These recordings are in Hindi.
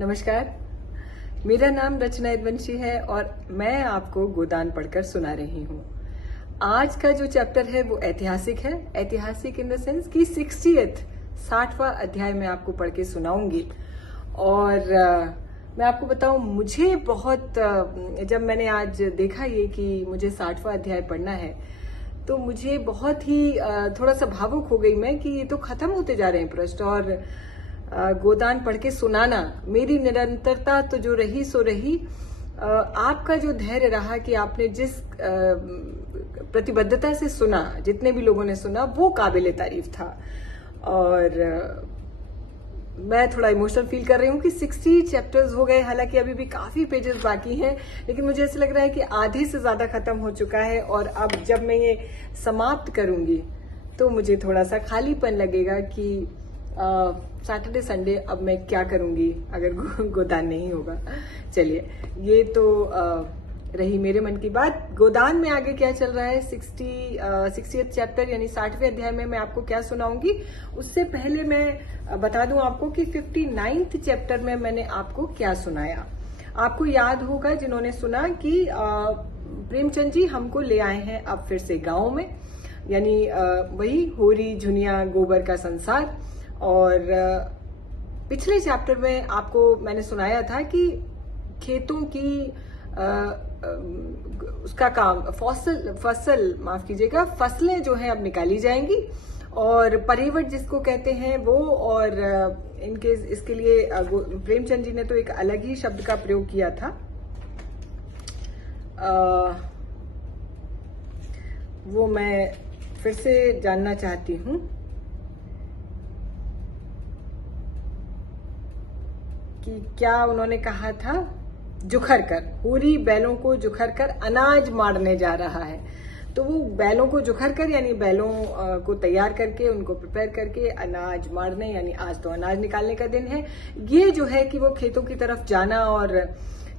नमस्कार, मेरा नाम रचना यदुवंशी है और मैं आपको गोदान पढ़कर सुना रही हूँ। आज का जो चैप्टर है वो ऐतिहासिक है। ऐतिहासिक इन द सेंस कि 60वां अध्याय मैं आपको पढ़ के सुनाऊंगी। और मैं आपको बताऊं, मुझे बहुत जब मैंने आज देखा ये कि मुझे 60वां अध्याय पढ़ना है तो मुझे बहुत ही थोड़ा सा भावुक हो गई मैं कि ये तो खत्म होते जा रहे हैं पृष्ठ। और गोदान पढ़ के सुनाना, मेरी निरंतरता तो जो रही सो रही, आपका जो धैर्य रहा कि आपने जिस प्रतिबद्धता से सुना, जितने भी लोगों ने सुना, वो काबिले तारीफ था। और मैं थोड़ा इमोशनल फील कर रही हूँ कि 60 चैप्टर्स हो गए, हालांकि अभी भी काफी पेजेस बाकी हैं, लेकिन मुझे ऐसा लग रहा है कि आधे से ज्यादा खत्म हो चुका है। और अब जब मैं ये समाप्त करूंगी तो मुझे थोड़ा सा खालीपन लगेगा कि सैटरडे संडे अब मैं क्या करूंगी अगर गोदान नहीं होगा। चलिए, ये तो रही मेरे मन की बात। गोदान में आगे क्या चल रहा है, 60th चैप्टर यानी 60वें अध्याय में मैं आपको क्या सुनाऊंगी। उससे पहले मैं बता दूं आपको कि 59th चैप्टर में मैंने आपको क्या सुनाया। आपको याद होगा जिन्होंने सुना कि प्रेमचंद जी हमको ले आए हैं अब फिर से गांव में, यानी वही होरी झुनिया गोबर का संसार। और पिछले चैप्टर में आपको मैंने सुनाया था कि खेतों की उसका काम फसलें जो है अब निकाली जाएंगी और परिवट जिसको कहते हैं वो। और इनके इसके लिए प्रेमचंद जी ने तो एक अलग ही शब्द का प्रयोग किया था। वो मैं फिर से जानना चाहती हूँ कि क्या उन्होंने कहा था। जुखर कर, होरी बैलों को जुखर कर अनाज मारने जा रहा है। तो वो बैलों को जुखर कर यानी बैलों को तैयार करके, उनको प्रिपेयर करके अनाज मारने, यानी आज तो अनाज निकालने का दिन है। ये जो है कि वो खेतों की तरफ जाना, और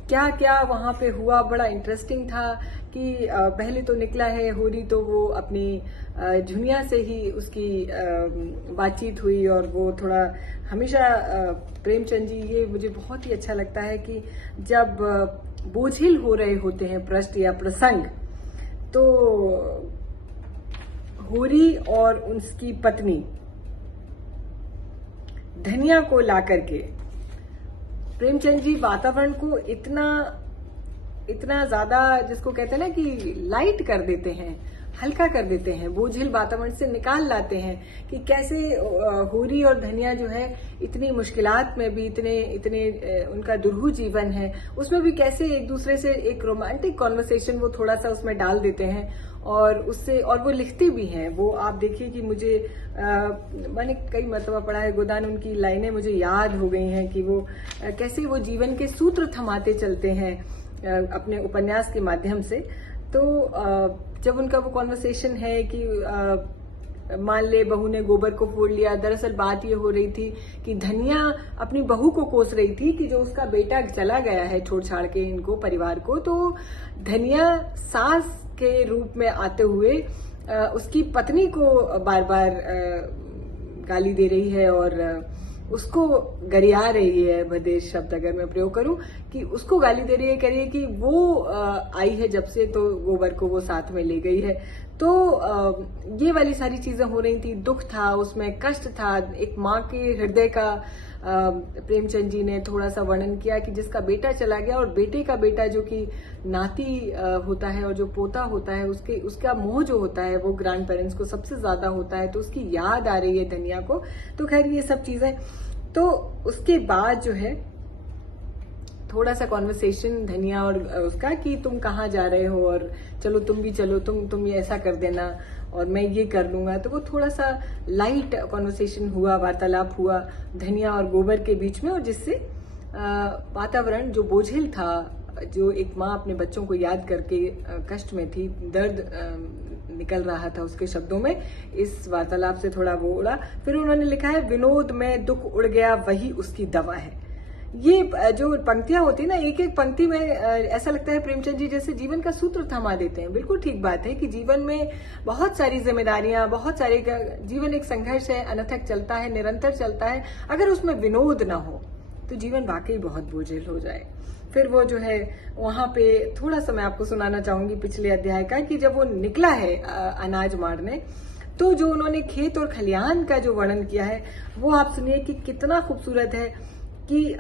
क्या क्या वहां पे हुआ बड़ा इंटरेस्टिंग था कि पहले तो निकला है होरी, तो वो अपनी झुनिया से ही उसकी बातचीत हुई। और वो थोड़ा हमेशा प्रेमचंद जी, ये मुझे बहुत ही अच्छा लगता है कि जब बोझिल हो रहे होते हैं पृष्ठ या प्रसंग, तो होरी और उसकी पत्नी धनिया को ला करके प्रेमचंद जी वातावरण को इतना ज्यादा, जिसको कहते हैं ना कि लाइट कर देते हैं, हल्का कर देते हैं, बोझिल वातावरण से निकाल लाते हैं कि कैसे होरी और धनिया जो है इतनी मुश्किलात में भी, इतने उनका दुरूह जीवन है, उसमें भी कैसे एक दूसरे से एक रोमांटिक कॉन्वर्सेशन वो थोड़ा सा उसमें डाल देते हैं। और उससे, और वो लिखते भी हैं। वो आप देखिए कि मुझे मैंने कई मरतबा पढ़ा है गोदान, उनकी लाइनें मुझे याद हो गई हैं कि वो कैसे वो जीवन के सूत्र थमाते चलते हैं अपने उपन्यास के माध्यम से। तो जब उनका वो कॉन्वर्सेशन है कि मान ले बहू ने गोबर को फोड़ लिया, दरअसल बात ये हो रही थी कि धनिया अपनी बहू को कोस रही थी कि जो उसका बेटा चला गया है छोड़ छाड़ के इनको, परिवार को। तो धनिया सास के रूप में आते हुए उसकी पत्नी को बार बार गाली दे रही है और उसको गरिया रही है, भदेश शब्द अगर मैं प्रयोग करूं, कि उसको गाली दे रही है, कह रही है कि वो आई है जब से तो गोबर को वो साथ में ले गई है। तो ये वाली सारी चीजें हो रही थी, दुख था उसमें, कष्ट था, एक माँ के हृदय का प्रेमचंद जी ने थोड़ा सा वर्णन किया कि जिसका बेटा चला गया, और बेटे का बेटा जो कि नाती होता है और जो पोता होता है, उसका मोह जो होता है वो ग्रैंड पेरेंट्स को सबसे ज्यादा होता है, तो उसकी याद आ रही है धनिया को। तो खैर ये सब चीजें, तो उसके बाद जो है थोड़ा सा कॉन्वर्सेशन धनिया और उसका कि तुम कहाँ जा रहे हो, और चलो तुम भी चलो, तुम ये ऐसा कर देना और मैं ये कर लूंगा। तो वो थोड़ा सा लाइट कॉन्वर्सेशन हुआ, वार्तालाप हुआ धनिया और गोबर के बीच में, और जिससे वातावरण जो बोझिल था, जो एक माँ अपने बच्चों को याद करके कष्ट में थी, दर्द निकल रहा था उसके शब्दों में, इस वार्तालाप से थोड़ा वो उड़ा। फिर उन्होंने लिखा है, विनोद में दुख उड़ गया वही उसकी दवा है। ये जो पंक्तियां होती है ना, एक एक पंक्ति में ऐसा लगता है प्रेमचंद जी जैसे जीवन का सूत्र थमा देते हैं। बिल्कुल ठीक बात है कि जीवन में बहुत सारी जिम्मेदारियां, बहुत सारे, जीवन एक संघर्ष है, अनथक चलता है, निरंतर चलता है। अगर उसमें विनोद ना हो तो जीवन वाकई बहुत बोझिल हो जाए। फिर वो जो है वहां पे थोड़ा सा मैं आपको सुनाना चाहूंगी पिछले अध्याय का, कि जब वो निकला है अनाज मारने, तो जो उन्होंने खेत और खलिहान का जो वर्णन किया है वो आप सुनिए कि कितना खूबसूरत है। कि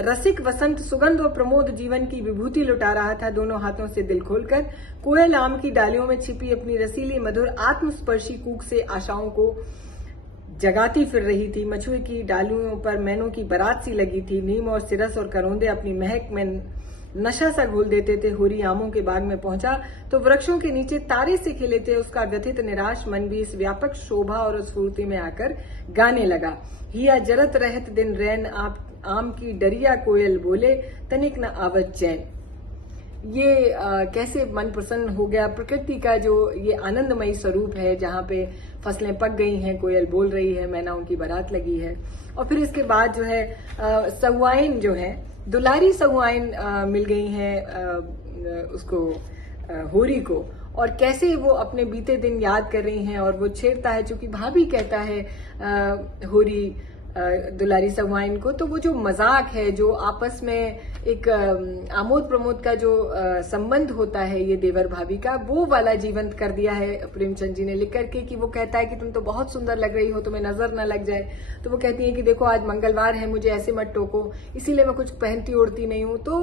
रसिक वसंत सुगंध और प्रमोद जीवन की विभूति लुटा रहा था दोनों हाथों से दिल खोलकर। कोयल आम की डालियों में छिपी अपनी रसीली मधुर आत्मस्पर्शी कूक से आशाओं को जगाती फिर रही थी। मछुए की डालियों पर मैनों की बारात सी लगी थी। नीम और सिरस और करौंदे अपनी महक में नशा सा घोल देते थे। होरी आमों के बाग में पहुंचा तो वृक्षों के नीचे तारे से खिले थे। उसका व्यथित निराश मन भी इस व्यापक शोभा और स्फूर्ति में आकर गाने लगा। हिया जरत रहत दिन रैन आप आम की डरिया कोयल बोले तनिक न आवत चैन। ये कैसे मन प्रसन्न हो गया। प्रकृति का जो ये आनंदमयी स्वरूप है, जहाँ पे फसलें पक गई हैं, कोयल बोल रही है, मैनाओं की बारात लगी है। और फिर इसके बाद जो है सहुआइन जो है, दुलारी सहुआइन मिल गई हैं उसको होरी को, और कैसे वो अपने बीते दिन याद कर रही हैं। और वो छेड़ता है, चूंकि भाभी कहता है होरी दुलारी सहुआइन को, तो वो जो मजाक है, जो आपस में एक आमोद प्रमोद का जो संबंध होता है ये देवर भाभी का, वो वाला जीवंत कर दिया है प्रेमचंद जी ने लिख करके। कि वो कहता है कि तुम तो बहुत सुंदर लग रही हो, तुम्हें नजर न लग जाए। तो वो कहती है कि देखो आज मंगलवार है, मुझे ऐसे मत टोको, इसीलिए मैं कुछ पहनती ओढ़ती नहीं हूं। तो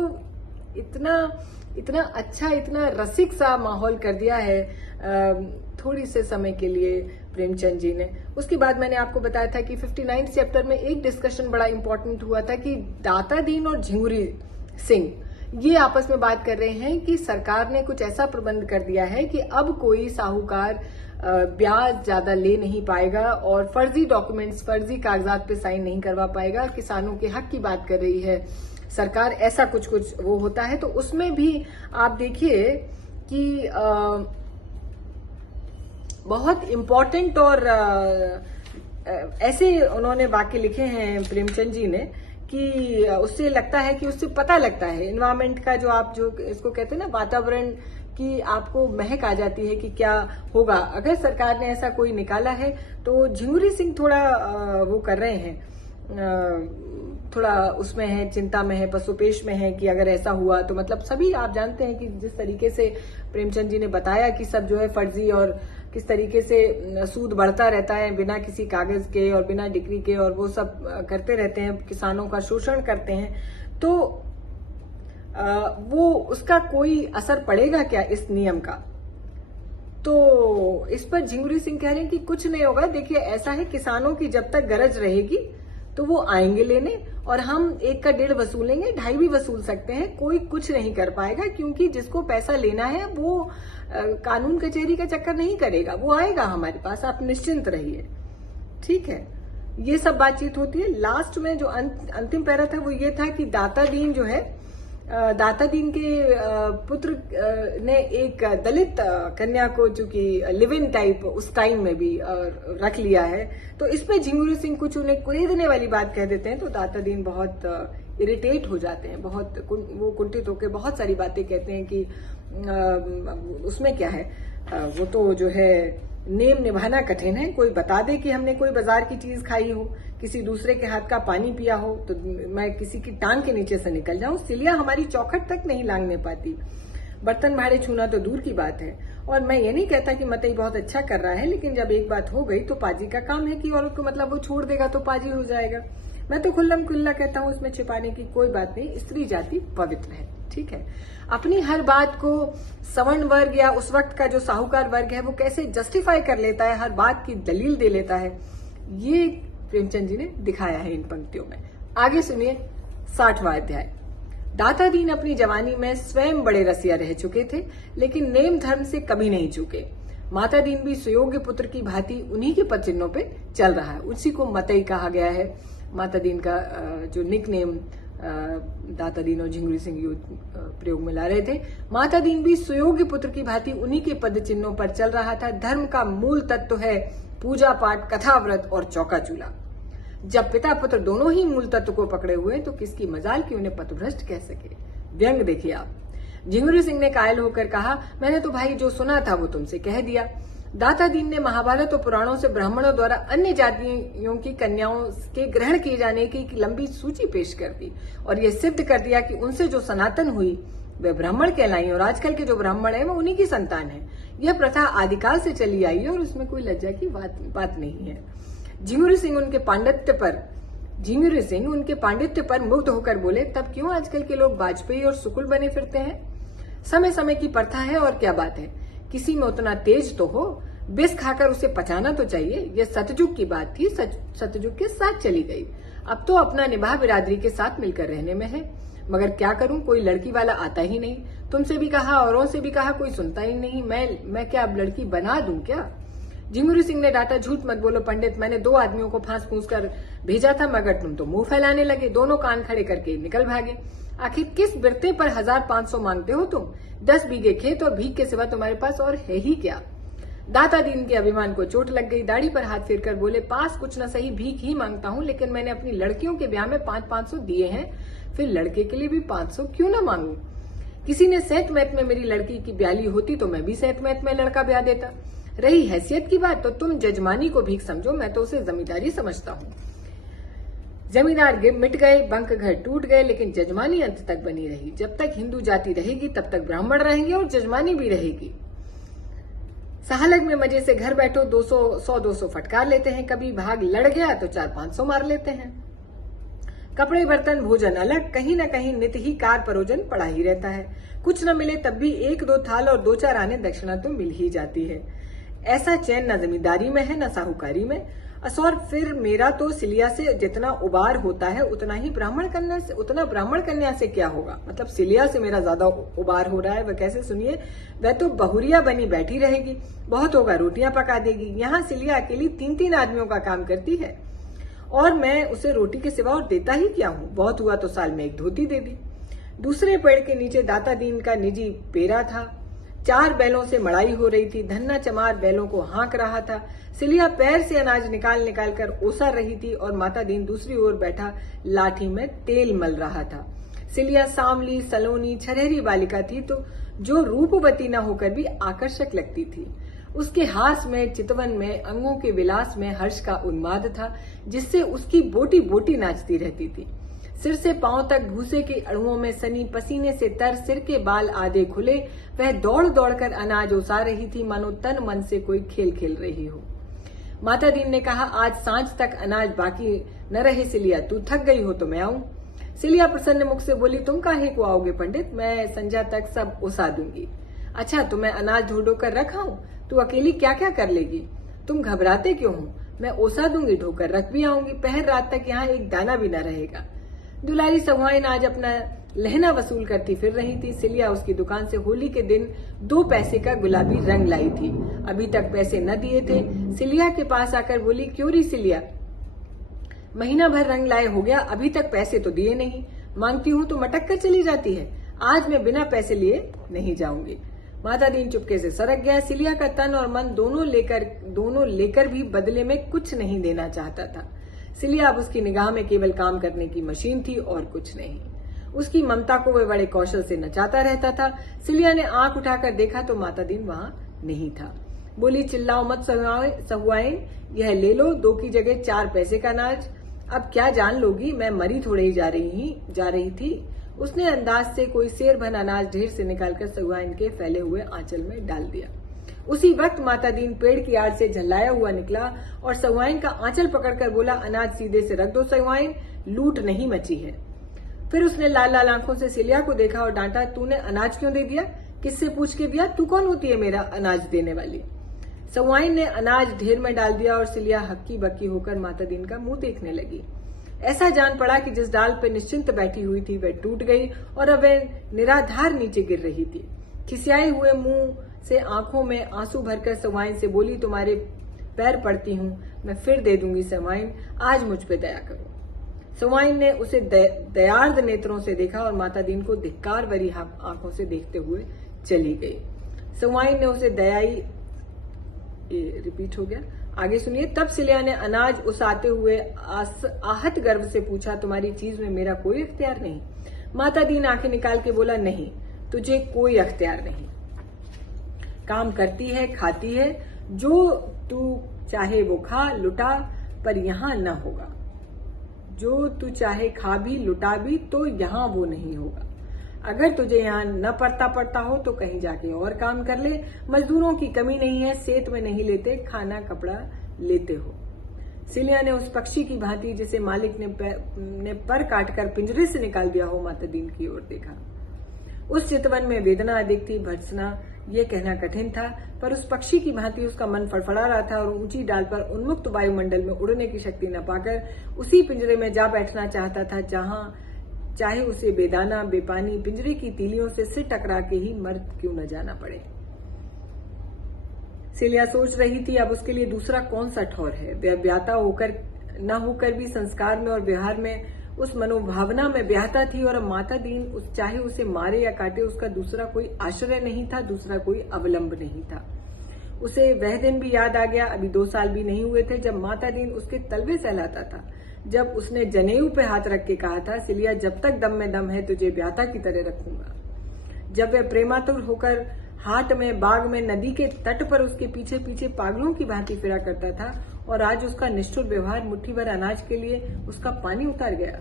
इतना अच्छा, इतना रसिक सा माहौल कर दिया है थोड़ी से समय के लिए प्रेमचंद जी ने। उसके बाद मैंने आपको बताया था कि 59 चैप्टर में एक डिस्कशन बड़ा इंपॉर्टेंट हुआ था कि दाता दीन और झिंगुरी सिंह ये आपस में बात कर रहे हैं कि सरकार ने कुछ ऐसा प्रबंध कर दिया है कि अब कोई साहूकार ब्याज ज्यादा ले नहीं पाएगा और फर्जी डॉक्यूमेंट्स, फर्जी कागजात पे साइन नहीं करवा पाएगा। किसानों के हक की बात कर रही है सरकार, ऐसा कुछ वो होता है। तो उसमें भी आप देखिए कि बहुत इम्पोर्टेंट और ऐसे उन्होंने वाक्य लिखे हैं प्रेमचंद जी ने कि उससे लगता है कि उससे पता लगता है एनवायरमेंट का, जो आप जो इसको कहते हैं ना वातावरण की, आपको महक आ जाती है कि क्या होगा अगर सरकार ने ऐसा कोई निकाला है। तो झिंगुरी सिंह थोड़ा वो कर रहे हैं, थोड़ा उसमें है, चिंता में है, पशुपेश में है कि अगर ऐसा हुआ तो मतलब सभी आप जानते हैं कि जिस तरीके से प्रेमचंद जी ने बताया कि सब जो है फर्जी और किस तरीके से सूद बढ़ता रहता है बिना किसी कागज के और बिना डिग्री के, और वो सब करते रहते हैं, किसानों का शोषण करते हैं। तो वो उसका कोई असर पड़ेगा क्या इस नियम का? तो इस पर झिंगुरी सिंह कह रहे हैं कि कुछ नहीं होगा। देखिए ऐसा है, किसानों की जब तक गरज रहेगी तो वो आएंगे लेने, और हम 1 का 1.5 वसूलेंगे, 2.5 भी वसूल सकते हैं, कोई कुछ नहीं कर पाएगा। क्योंकि जिसको पैसा लेना है वो कानून कचहरी का चक्कर नहीं करेगा, वो आएगा हमारे पास, आप निश्चिंत रहिए। ठीक है, ये सब बातचीत होती है। लास्ट में जो अंतिम पैरा था वो ये था कि दाता दीन जो है, दाता दीन के पुत्र ने एक दलित कन्या को, जो कि लिव इन टाइप उस टाइम में भी रख लिया है। तो इसमें झिंगुरी सिंह कुछ उन्हें कुरेदने वाली बात कह देते हैं, तो दाता दीन बहुत इरिटेट हो जाते हैं, बहुत वो कुंठित होकर बहुत सारी बातें कहते हैं कि उसमें क्या है, वो तो जो है नेम निभाना कठिन है। कोई बता दे कि हमने कोई बाजार की चीज खाई हो, किसी दूसरे के हाथ का पानी पिया हो, तो मैं किसी की टांग के नीचे से निकल जाऊं। सिलिया हमारी चौखट तक नहीं लांघने पाती, बर्तन भाड़े छूना तो दूर की बात है। और मैं ये नहीं कहता कि मतई बहुत अच्छा कर रहा है, लेकिन जब एक बात हो गई तो पाजी का काम है कि औरत को मतलब वो छोड़ देगा तो पाजी हो जाएगा। मैं तो खुल्लम खुल्ला कहता हूँ, उसमें छिपाने की कोई बात नहीं। स्त्री जाति पवित्र है, ठीक है। अपनी हर बात को सवर्ण वर्ग या उस वक्त का जो साहूकार वर्ग है वो कैसे जस्टिफाई कर लेता है, हर बात की दलील दे लेता है, ये प्रेमचंद जी ने दिखाया है इन पंक्तियों में। आगे सुनिए 60वां अध्याय। दाता दीन अपनी जवानी में स्वयं बड़े रसिया रह चुके थे, लेकिन नेम धर्म से कभी नहीं चूके। माता दीन भी सुयोग्य पुत्र की भांति उन्हीं के पद चिन्हों पे चल रहा है। उसी को मतई कहा गया है। माता दीन का जो निक नेम दाता दीन और झिंगुरी सिंह प्रयोग में ला रहे थे। माता दीन भी सुयोग्य पुत्र की भांति उन्हीं के पद चिन्हों पर चल रहा था। धर्म का मूल तत्व है पूजा पाठ, कथा व्रत और चौका चूल्हा। जब पिता पुत्र दोनों ही मूल तत्व को पकड़े हुए तो किसकी मजाल कि उन्हें पथभ्रष्ट कह सके। व्यंग देखिए आप। झिंगुरी सिंह ने कायल होकर कहा, मैंने तो भाई जो सुना था वो तुमसे कह दिया। दाता दीन ने महाभारत और पुराणों से ब्राह्मणों द्वारा अन्य जातियों की कन्याओं के ग्रहण किए जाने की लंबी सूची पेश कर दी और यह सिद्ध कर दिया कि उनसे जो सनातन हुई वे ब्राह्मण कहलाई और आजकल के जो ब्राह्मण है वो उन्हीं की संतान है। यह प्रथा आदिकाल से चली आई है और उसमें कोई लज्जा की बात नहीं है। झिंगुरी सिंह उनके पांडित्य पर मुग्ध होकर बोले, तब क्यों आजकल के लोग वाजपेयी और सुकुल बने फिरते हैं? समय समय की प्रथा है और क्या बात है, किसी में उतना तेज तो हो, बिस खाकर उसे पचाना तो चाहिए। यह सतयुग की बात थी, सतयुग के साथ चली गई। अब तो अपना निभाव बिरादरी के साथ मिलकर रहने में है, मगर क्या करूं, कोई लड़की वाला आता ही नहीं। तुमसे भी कहा, औरों से भी कहा, कोई सुनता ही नहीं। मैं क्या अब लड़की बना दूं क्या? झिंगुरी सिंह ने डांटा, झूठ मत बोलो पंडित, मैंने 2 आदमियों को फांस फूंस कर भेजा था, मगर तुम तो मुंह फैलाने लगे। दोनों कान खड़े करके निकल भागे। आखिर किस बिरते पर 1500 मांगते हो तुम? 10 बीघे खेत और भीख के सिवा तुम्हारे पास और है ही क्या? दाता दीन के अभिमान को चोट लग गई। दाढ़ी पर हाथ फेर कर बोले, पास कुछ न सही भीख ही मांगता हूँ, लेकिन मैंने अपनी लड़कियों के ब्याह में 500 दिए हैं, फिर लड़के के लिए भी 500 क्यों न मांगू? किसी ने सेहत मैत में मेरी लड़की की ब्याली होती तो मैं भी सेहत मैत में लड़का ब्याह देता। रही हैसियत की बात, तो तुम जजमानी को भीख समझो, मैं तो उसे जमींदारी समझता हूँ। जमींदार मिट गए, बंक घर टूट गए, लेकिन जजमानी अंत तक बनी रही। जब तक हिंदू जाति रहेगी तब तक ब्राह्मण रहेंगे और जजमानी भी रहेगी। सहालग में मजे से घर बैठो, 100-200 फटकार लेते हैं, कभी भाग लड़ गया तो 400-500 मार लेते हैं। कपड़े बर्तन भोजन अलग, कहीं न कहीं नित ही कार परोजन पड़ा ही रहता है। कुछ न मिले तब भी 1-2 थाल और 2-4 आने दक्षिणा तो मिल ही जाती है। ऐसा चैन न जमींदारी में है न साहूकारी में। असौर फिर मेरा तो सिलिया से जितना उबार होता है उतना ब्राह्मण कन्या से क्या होगा? मतलब सिलिया से मेरा ज्यादा उबार हो रहा है। वह कैसे? सुनिए, वह तो बहुरिया बनी बैठी रहेगी, बहुत होगा रोटियां पका देगी। यहाँ सिलिया अकेली 3-3 आदमियों का काम करती है और मैं उसे रोटी के सिवा और देता ही क्या हूँ? बहुत हुआ तो साल में 1 धोती दे दी। दूसरे पेड़ के नीचे दाता दीन का निजी पेरा था। 4 बैलों से मड़ाई हो रही थी। धन्ना चमार बैलों को हाँक रहा था। सिलिया पैर से अनाज निकाल कर ओसा रही थी और माता दीन दूसरी ओर बैठा लाठी में तेल मल रहा था। सिलिया सांवली, सलोनी, छरहरी बालिका थी, तो जो रूपवती न होकर भी आकर्षक लगती थी। उसके हास में, चितवन में, अंगों के विलास में हर्ष का उन्माद था, जिससे उसकी बोटी बोटी नाचती रहती थी। सिर से पांव तक भूसे के अड़ुओं में सनी, पसीने से तर, सिर के बाल आधे खुले, वह दौड़ दौड़ कर अनाज ओसा रही थी, मानो तन मन से कोई खेल खेल रही हो। माता दीन ने कहा, आज सांझ तक अनाज बाकी न रहे सिलिया, तू थक गई हो तो मैं आऊं? सिलिया प्रसन्न मुख से बोली, तुम काहे को आओगे पंडित, मैं संध्या तक सब ओसा दूंगी। अच्छा, तो मैं अनाज ढो कर रखाऊं? तू अकेली क्या क्या कर लेगी? तुम घबराते क्यों हो? मैं ओसा दूंगी, ढोकर रख भी आऊंगी। पहर रात तक यहाँ एक दाना भी न रहेगा। दुलारी सहुआइन आज अपना लहना वसूल करती फिर रही थी। सिलिया उसकी दुकान से होली के दिन 2 पैसे का गुलाबी रंग लाई थी। अभी तक पैसे न दिए थे। सिलिया के पास आकर बोली, क्यों री सिलिया, महीना भर रंग लाए हो गया, अभी तक पैसे तो दिए नहीं। मांगती हूँ तो मटक कर चली जाती है। आज मैं बिना पैसे लिए नहीं जाऊंगी। माता दीन चुपके से सरक गया। सिलिया का तन और मन दोनों लेकर भी बदले में कुछ नहीं देना चाहता था। सिलिया अब उसकी निगाह में केवल काम करने की मशीन थी और कुछ नहीं। उसकी ममता को वह बड़े कौशल से नचाता रहता था। सिलिया ने आंख उठाकर देखा तो माता दीन वहां नहीं था। बोली, चिल्लाओ मत सहुआइन, यह ले लो, 2 की जगह 4 पैसे का अनाज। अब क्या जान लोगी, मैं मरी थोड़े ही जा रही थी। उसने अंदाज से कोई सेर भन अनाज ढेर से निकालकर सहुआइन के फैले हुए आंचल में डाल दिया। उसी वक्त माता दीन पेड़ की आड़ से झल्लाया हुआ निकला और सहुआइन का आंचल पकड़कर बोला, अनाज सीधे से रख दो सहुआइन, लूट नहीं मची है। फिर उसने लाल लाल आंखों से सिलिया को देखा और डांटा, तूने अनाज क्यों दे दिया? किससे पूछ के दिया? तू कौन होती है मेरा अनाज देने वाली? सहुआइन ने अनाज ढेर में डाल दिया और सिलिया हक्की बक्की होकर माता दीन का मुंह देखने लगी। ऐसा जान पड़ा कि जिस डाल पर निश्चिंत बैठी हुई थी वह टूट गई और अब वह निराधार नीचे गिर रही थी। खिसियाए हुए मुंह से आंखों में आंसू भरकर सहुआइन से बोली, तुम्हारे पैर पड़ती हूँ, मैं फिर दे दूंगी सहुआइन, आज मुझ पे दया करो। सहुआइन ने उसे दयार्द नेत्रों से देखा और माता दीन को धिक्कार भरी आंखों से देखते हुए चली गई। सहुआइन ने उसे दयाई रिपीट हो गया, आगे सुनिए। तब सिलिया ने अनाज उसाते हुए आहत गर्व से पूछा, तुम्हारी चीज में मेरा कोई अख्तियार नहीं? माता दीन आंखें निकाल के बोला, नहीं, तुझे कोई अख्तियार नहीं। काम करती है, खाती है, जो तू चाहे वो खा लुटा, पर यहाँ न होगा। जो तू चाहे खा भी लुटा भी, तो यहाँ वो नहीं होगा। अगर तुझे यहाँ न पड़ता हो तो कहीं जाके और काम कर ले। मजदूरों की कमी नहीं है, सेत में नहीं लेते, खाना कपड़ा लेते हो। सिलिया ने उस पक्षी की भांति जिसे मालिक ने पर काटकर पिंजरे से निकाल दिया हो, माता दीन की ओर देखा। उस चितवन में वेदना अधिक थी, भर्त्सना ये कहना कठिन था, पर उस पक्षी की भांति उसका मन फड़फड़ा रहा था और ऊंची डाल पर उन्मुक्त वायुमंडल में उड़ने की शक्ति न पाकर उसी पिंजरे में जा बैठना चाहता था, जहां चाहे उसे बेदाना बेपानी पिंजरे की तीलियों से सिर टकरा के ही मर क्यों न जाना पड़े। सिलिया सोच रही थी, अब उसके लिए दूसरा कौन सा ठौर है। वह ब्याता होकर न होकर भी संस्कार में और व्यवहार में उस मनोभावना में ब्याहता थी, और अब माता दीन चाहे उसे मारे या काटे, उसका दूसरा कोई आश्रय नहीं था, दूसरा कोई अवलंब नहीं था। उसे वह दिन भी याद आ गया, अभी 2 साल भी नहीं हुए थे, जब माता दीन उसके तलवे सहलाता था, जब उसने जनेऊ पे हाथ रख के कहा था, सिलिया जब तक दम में दम है तुझे ब्याता की तरह रखूंगा। जब वह प्रेमातुर होकर हाट में, बाग में, नदी के तट पर उसके पीछे पीछे पागलों की भांति फिरा करता था, और आज उसका निष्ठुर व्यवहार मुट्ठी भर अनाज के लिए उसका पानी उतार गया।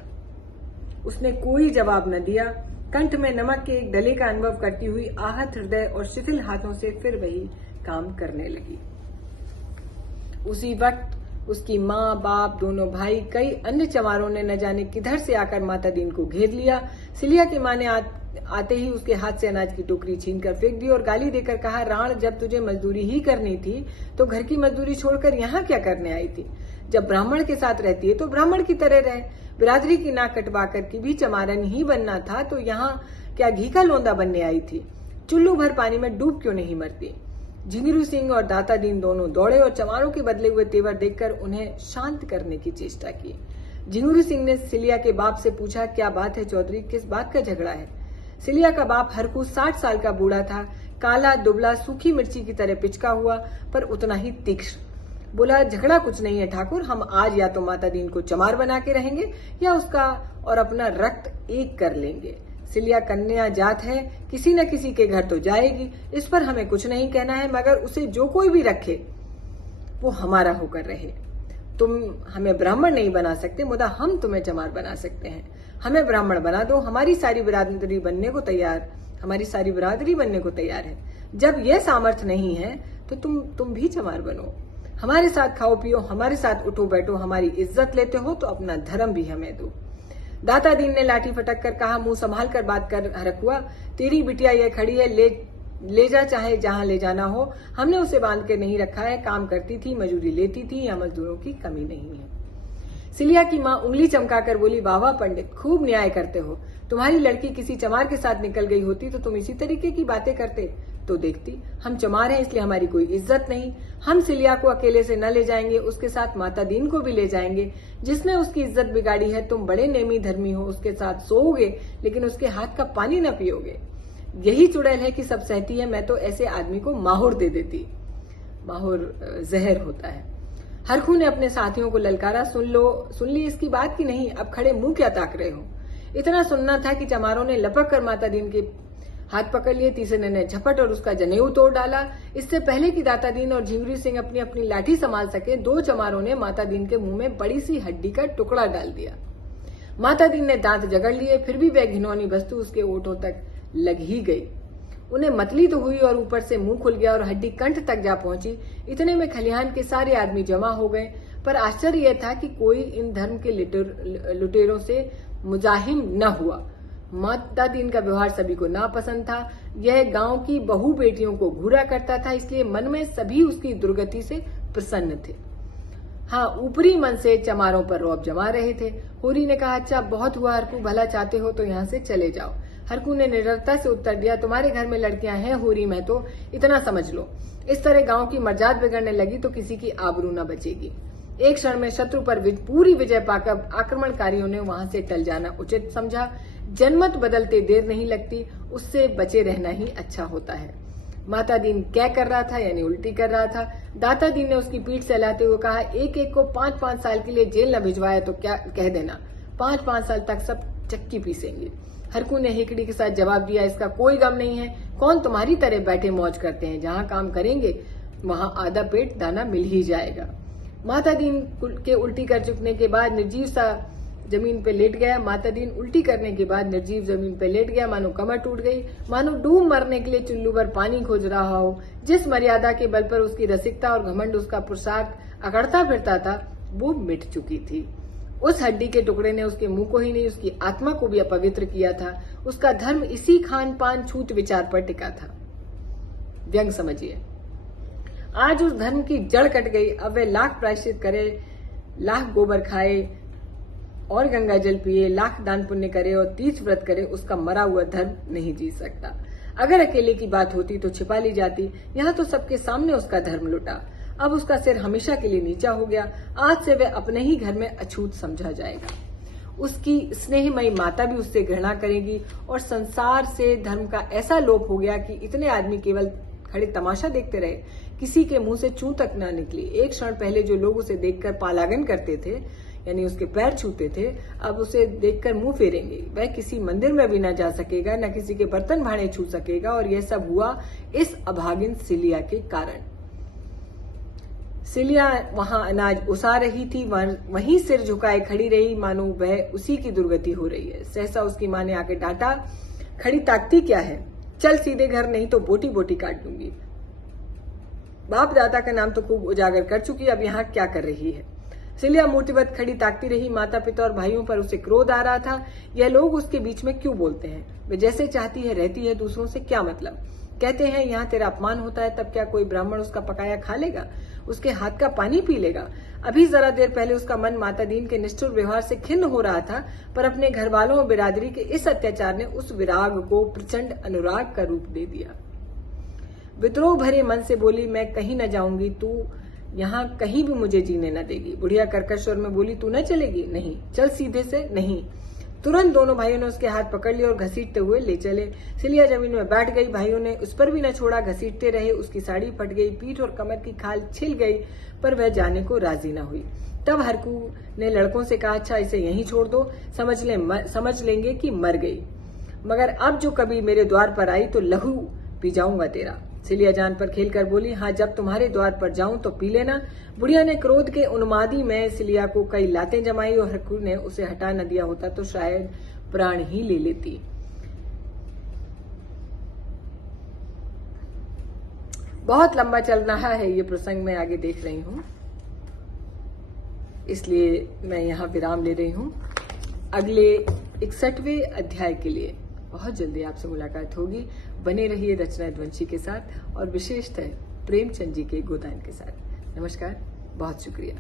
उसने कोई जवाब न दिया। कंठ में नमक के एक डले का अनुभव करती हुई आहत हृदय और शिथिल हाथों से फिर वही काम करने लगी। उसी वक्त उसकी माँ, बाप, दोनों भाई, कई अन्य चमारों ने न जाने किधर से आकर माता दीन को घेर लिया। सिलिया की माँ ने आते ही उसके हाथ से अनाज की टोकरी छीनकर फेंक दी और गाली देकर कहा, राण, जब तुझे मजदूरी ही करनी थी तो घर की मजदूरी छोड़कर यहाँ क्या करने आई थी? जब ब्राह्मण के साथ रहती है तो ब्राह्मण की तरह रहे। बिरादरी की नाक कटवाकर की भी चमारन ही बनना था तो यहाँ क्या घी का लोंदा बनने आई थी? चुल्लू भर पानी में डूब क्यों नहीं मरती? झिंगुरू सिंह और दाता दीन दोनों दौड़े और चमारों के बदले हुए तेवर देखकर उन्हें शांत करने की चेष्टा की। झिंगुरू सिंह ने सिलिया के बाप से पूछा, क्या बात है चौधरी, किस बात का झगड़ा है? सिलिया का बाप हरकू 60 साल का बूढ़ा था, काला दुबला, सूखी मिर्ची की तरह पिचका हुआ, पर उतना ही तीक्ष्ण। बोला, झगड़ा कुछ नहीं है ठाकुर, हम आज या तो माता दीन को चमार बना के रहेंगे या उसका और अपना रक्त एक कर लेंगे। सिलिया कन्या जात है, किसी न किसी के घर तो जाएगी, इस पर हमें कुछ नहीं कहना है, मगर उसे जो कोई भी रखे वो हमारा होकर रहे। तुम हमें ब्राह्मण नहीं बना सकते, मुदा हम तुम्हें चमार बना सकते हैं। हमें ब्राह्मण बना दो, हमारी सारी बिरादरी बनने को तैयार है। जब यह सामर्थ्य नहीं है तो तुम भी चमार बनो, हमारे साथ खाओ पियो, हमारे साथ उठो बैठो, हमारी इज्जत लेते हो तो अपना धर्म भी हमें दो। दाता दीन ने लाठी फटक कर कहा, मुंह संभाल कर बात कर हरकुआ, तेरी बिटिया यह खड़ी है, ले जा चाहे जहां ले जाना हो, हमने उसे बांध के नहीं रखा है, काम करती थी, मजूरी लेती थी, या मजदूरों की कमी नहीं है। सिलिया की माँ उंगली चमकाकर बोली, वाह वाह पंडित, खूब न्याय करते हो। तुम्हारी लड़की किसी चमार के साथ निकल गई होती तो तुम इसी तरीके की बातें करते तो देखती। हम चमार हैं इसलिए हमारी कोई इज्जत नहीं। हम सिलिया को अकेले से न ले जाएंगे, उसके साथ माता दीन को भी ले जाएंगे। जिसने उसकी इज्जत बिगाड़ी है, तुम बड़े नेमी धर्मी हो, उसके साथ सोओगे लेकिन उसके हाथ का पानी न पियोगे। यही चुड़ैल है कि सब सहती है, मैं तो ऐसे आदमी को माहौर दे देती। माहौर जहर होता है। हरखू ने अपने साथियों को ललकारा, सुन ली इसकी बात की नहीं, अब खड़े मुंह क्या ताक रहे हो? इतना सुनना था कि चमारों ने लपक कर माता दीन के हाथ पकड़ लिए, तीसरे ने झपट और उसका जनेऊ तोड़ डाला। इससे पहले कि दाता दीन और झिंगुरी सिंह अपनी अपनी लाठी संभाल सके, 2 चमारों ने माता दीन के मुंह में बड़ी सी हड्डी का टुकड़ा डाल दिया। माता दीन ने दांत जगड़ लिए, फिर भी वह घिनौनी वस्तु उसके ओठों तक लग ही गई। उन्हें मतली तो हुई और ऊपर से मुंह खुल गया और हड्डी कंठ तक जा पहुंची। इतने में खलिहान के सारे आदमी जमा हो गए, पर आश्चर्य यह था कि कोई इन धर्म के लुटेरों से मुजाहिम न हुआ। माता दीन का व्यवहार सभी को नापसंद था। यह गांव की बहू बेटियों को घूरा करता था, इसलिए मन में सभी उसकी दुर्गति से प्रसन्न थे। हाँ, ऊपरी मन से चमारों पर रौब जमा रहे थे। होरी ने कहा, अच्छा बहुत हुआ हरकू, भला चाहते हो तो यहाँ से चले जाओ। हरकू ने निडरता से उत्तर दिया, तुम्हारे घर में लड़कियां हैं होरी में, तो इतना समझ लो। इस तरह गांव की मर्जाद बिगड़ने लगी तो किसी की आबरू न बचेगी। एक क्षण में शत्रु पर पूरी विजय पाकर आक्रमणकारियों ने वहां से टल जाना उचित समझा। जनमत बदलते देर नहीं लगती, उससे बचे रहना ही अच्छा होता है। माता दीन क्या कर रहा था, यानी उल्टी कर रहा था। दाता दीन ने उसकी पीठ सहलाते हुए कहा, एक एक को 5-5 साल के लिए जेल न भिजवाया तो क्या कह देना, 5-5 साल तक सब चक्की पीसेंगे। हरकू ने हेकड़ी के साथ जवाब दिया, इसका कोई गम नहीं है। कौन तुम्हारी तरह बैठे मौज करते हैं? जहाँ काम करेंगे वहां आधा पेट दाना मिल ही जाएगा। माता दीन के उल्टी कर चुकने के बाद निर्जीव सा जमीन पे लेट गया। माता दीन उल्टी करने के बाद निर्जीव जमीन पे लेट गया, मानो कमर टूट गई, मानो डूब मरने के लिए चुल्लू पर पानी खोज रहा हो। जिस मर्यादा के बल पर उसकी रसिकता और घमंड उसका पोशाक अकड़ता फिरता था, वो मिट चुकी थी। उस हड्डी के टुकड़े ने उसके मुंह को ही नहीं, उसकी आत्मा को भी अपवित्र किया था। उसका धर्म इसी खान पान छूत विचार पर टिका था। व्यंग समझिए। आज उस धर्म की जड़ कट गई। अब वह लाख प्रायश्चित करे, लाख गोबर खाए और गंगा जल पिए, लाख दान पुण्य करे और तीर्थ व्रत करे, उसका मरा हुआ धर्म नहीं जी सकता। अगर अकेले की बात होती तो छिपा ली जाती, यहाँ तो सबके सामने उसका धर्म लुटा। अब उसका सिर हमेशा के लिए नीचा हो गया। आज से वह अपने ही घर में अछूत समझा जाएगा। उसकी स्नेहमयी माता भी उससे घृणा करेगी और संसार से धर्म का ऐसा लोप हो गया कि इतने आदमी केवल खड़े तमाशा देखते रहे, किसी के मुंह से चूं तक न निकली। एक क्षण पहले जो लोग उसे देखकर पालागन करते थे, यानी उसके पैर छूते थे, अब उसे देखकर मुंह फेरेंगे। वह किसी मंदिर में भी न जा सकेगा, न किसी के बर्तन भाड़े छू सकेगा। और यह सब हुआ इस अभागिन सिलिया के कारण। सिलिया वहां अनाज उसा रही थी, वहीं सिर झुकाए खड़ी रही, मानो वह उसी की दुर्गति हो रही है। सहसा उसकी मां ने आके डांटा, खड़ी ताकती क्या है, चल सीधे घर, नहीं तो बोटी बोटी काट दूंगी। बाप दादा का नाम तो खूब उजागर कर चुकी, अब यहाँ क्या कर रही है। सिलिया मूर्तिवत खड़ी ताकती रही। माता पिता और भाइयों पर उसे क्रोध आ रहा था। यह लोग उसके बीच में क्यों बोलते हैं? वे जैसे चाहती है रहती है, दूसरों से क्या मतलब। कहते हैं यहाँ तेरा अपमान होता है, तब क्या कोई ब्राह्मण उसका पकाया खा लेगा, उसके हाथ का पानी पी लेगा? अभी जरा देर पहले उसका मन माता दीन के निष्ठुर व्यवहार से खिन्न हो रहा था, पर अपने घर वालों और बिरादरी के इस अत्याचार ने उस विराग को प्रचंड अनुराग का रूप दे दिया। विद्रोह भरे मन से बोली, मैं कहीं न जाऊंगी, तू यहाँ कहीं भी मुझे जीने न देगी। बुढ़िया कर्कश स्वर में बोली, तू न चलेगी? नहीं। चल सीधे से? नहीं। तुरंत दोनों भाइयों ने उसके हाथ पकड़ लिए और घसीटते हुए ले चले। सिलिया जमीन में बैठ गई। भाइयों ने उस पर भी न छोड़ा, घसीटते रहे। उसकी साड़ी फट गई, पीठ और कमर की खाल छिल गई, पर वह जाने को राजी न हुई। तब हरकू ने लड़कों से कहा, अच्छा इसे यहीं छोड़ दो, समझ लेंगे कि मर गई, मगर अब जो कभी मेरे द्वार पर आई तो लहू पी जाऊंगा तेरा। सिलिया जान पर खेल कर बोली, हाँ जब तुम्हारे द्वार पर जाऊं तो पी लेना। बुढ़िया ने क्रोध के उन्मादी में सिलिया को कई लातें जमाई और हरकू ने उसे हटा न दिया होता तो शायद प्राण ही ले लेती। बहुत लंबा चल रहा है ये प्रसंग, मैं आगे देख रही हूं, इसलिए मैं यहाँ विराम ले रही हूं। अगले 61वें अध्याय के लिए बहुत जल्दी आपसे मुलाकात होगी। बने रहिए रचना ध्वंशी के साथ और विशेषतः प्रेमचंद जी के गोदान के साथ। नमस्कार, बहुत शुक्रिया।